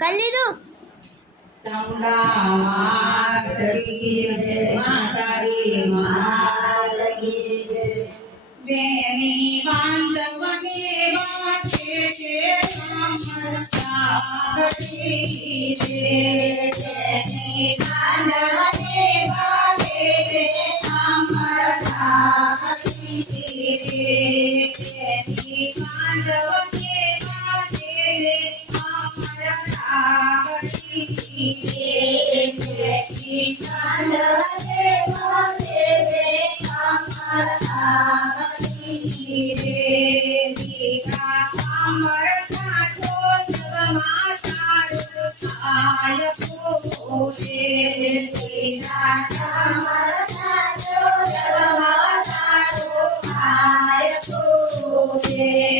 કરી લીધું બેની પાંચવને વાંચે છે સમસ્તા કરી દે બેની પાંચવને વાંચે છે સમસ્તા કરી દે બેની પાંચવને Yeah.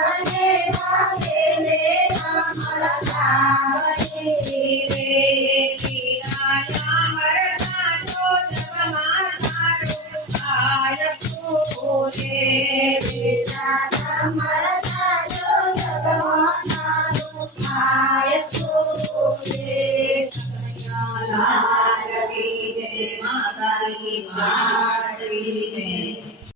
શાસ્ત્રી